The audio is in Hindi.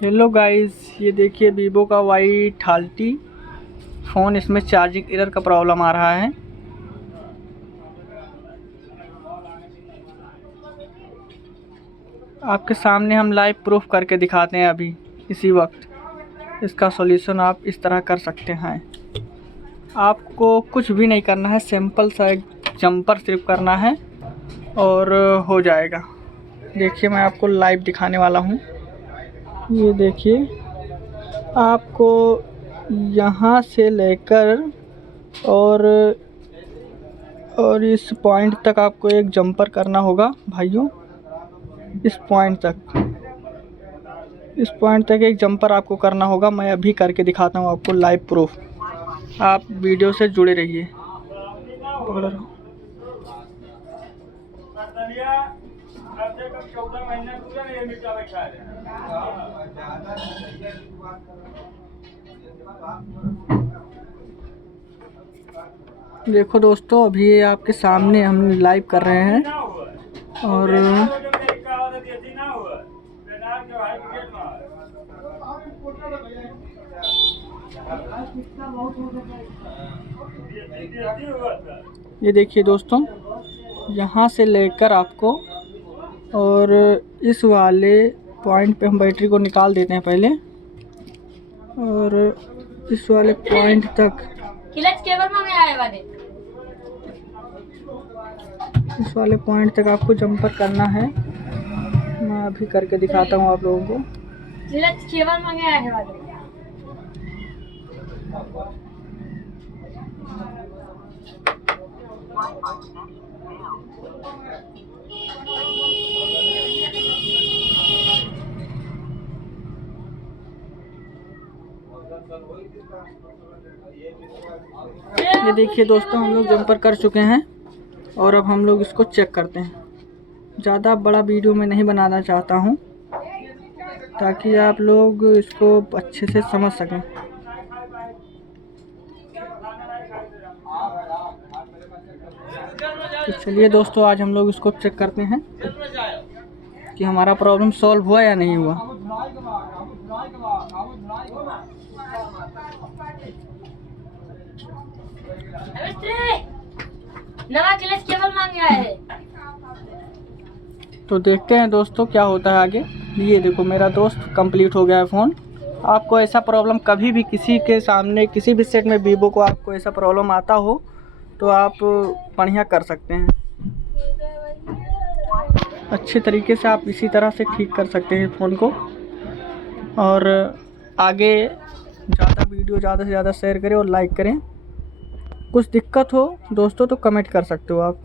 हेलो गाइस, ये देखिए वीवो का Y30 फ़ोन। इसमें चार्जिंग एरर का प्रॉब्लम आ रहा है। आपके सामने हम लाइव प्रूफ करके दिखाते हैं अभी इसी वक्त। इसका सॉल्यूशन आप इस तरह कर सकते हैं। आपको कुछ भी नहीं करना है, सिंपल सा एक जंपर सिर्फ करना है और हो जाएगा। देखिए, मैं आपको लाइव दिखाने वाला हूँ। ये देखिए, आपको यहाँ से लेकर और इस पॉइंट तक आपको एक जंपर करना होगा भाइयों। इस पॉइंट तक एक जंपर आपको करना होगा। मैं अभी करके दिखाता हूँ आपको लाइव प्रूफ। आप वीडियो से जुड़े रहिए। देखो दोस्तों, अभी ये आपके सामने हम लाइव कर रहे हैं और ये देखिए दोस्तों, यहाँ से लेकर आपको और इस वाले पॉइंट पे हम बैटरी को निकाल देते हैं पहले, और इस वाले पॉइंट तक इस वाले पॉइंट तक आपको जंपर करना है। मैं अभी करके दिखाता हूँ आप लोगों को। ये देखिए दोस्तों, हम लोग जंपर कर चुके हैं और अब हम लोग इसको चेक करते हैं। ज़्यादा बड़ा वीडियो मैं नहीं बनाना चाहता हूँ ताकि आप लोग इसको अच्छे से समझ सकें। तो चलिए दोस्तों, आज हम लोग इसको चेक करते हैं कि हमारा प्रॉब्लम सॉल्व हुआ या नहीं हुआ। नया क्लच केबल मांग गया है। तो देखते हैं दोस्तों क्या होता है आगे। ये देखो, मेरा दोस्त कंप्लीट हो गया है फ़ोन। आपको ऐसा प्रॉब्लम कभी भी किसी के सामने, किसी भी सेट में वीवो को आपको ऐसा प्रॉब्लम आता हो तो आप बढ़िया कर सकते हैं। अच्छे तरीके से आप इसी तरह से ठीक कर सकते हैं फ़ोन को। और आगे ज़्यादा से ज़्यादा शेयर करें और लाइक करें। कुछ दिक्कत हो दोस्तों तो कमेंट कर सकते हो आप।